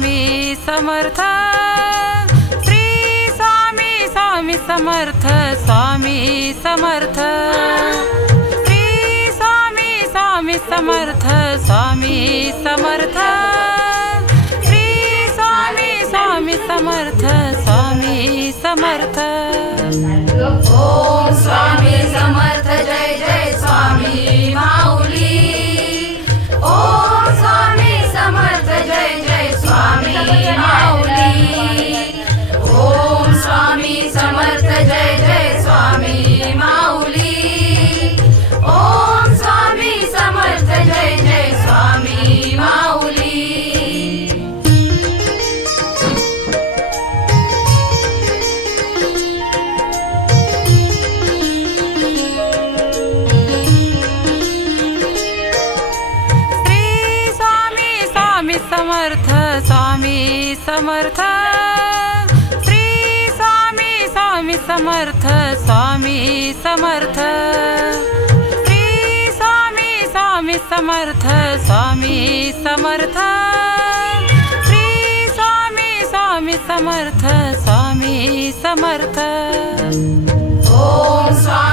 Swami Samarth, Shri Swami Swami Samarth, Swami Samarth, Shri Swami Swami Samarth, Swami Samarth, Shri Swami Swami Samarth, Swami Samarth. Om Swami Samarth, Jai Jai Swami Mauli. Om Swami Samarth, Jai Jai Swami Mauli. Om Swami Samarth, Jai Jai Swami Mauli. Om Swami Samarth, Jai Jai Swami Mauli. Samarth Swami Samarth, Shri Swami Swami Samarth, Swami Samarth, Shri Swami Swami Samarth, Swami Samarth, Shri Swami Swami Samarth, Swami Samarth. Om Swami